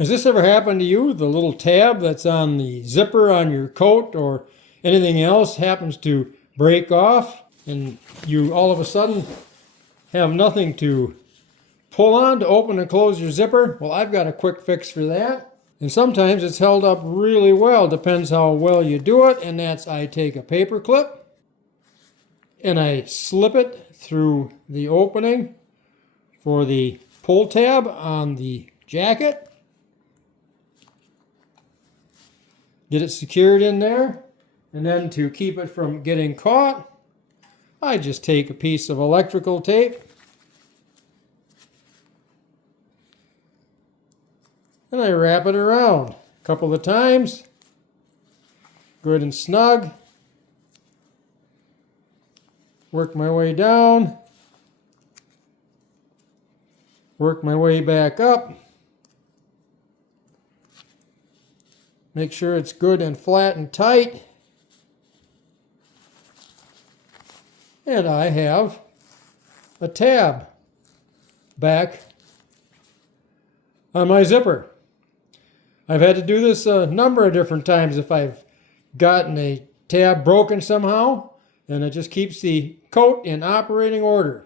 Has this ever happened to you? The little tab that's on the zipper on your coat or anything else happens to break off and you all of a sudden have nothing to pull on to open and close your zipper? Well, I've got a quick fix for that. And sometimes it's held up really well, depends how well you do it, and that's I take a paper clip and I slip it through the opening for the pull tab on the jacket. Get it secured in there, and then to keep it from getting caught, I just take a piece of electrical tape and I wrap it around a couple of times, good and snug. Work my way down, work my way back up. Make sure it's good and flat and tight. And I have a tab back on my zipper. I've had to do this a number of different times if I've gotten a tab broken somehow, and it just keeps the coat in operating order.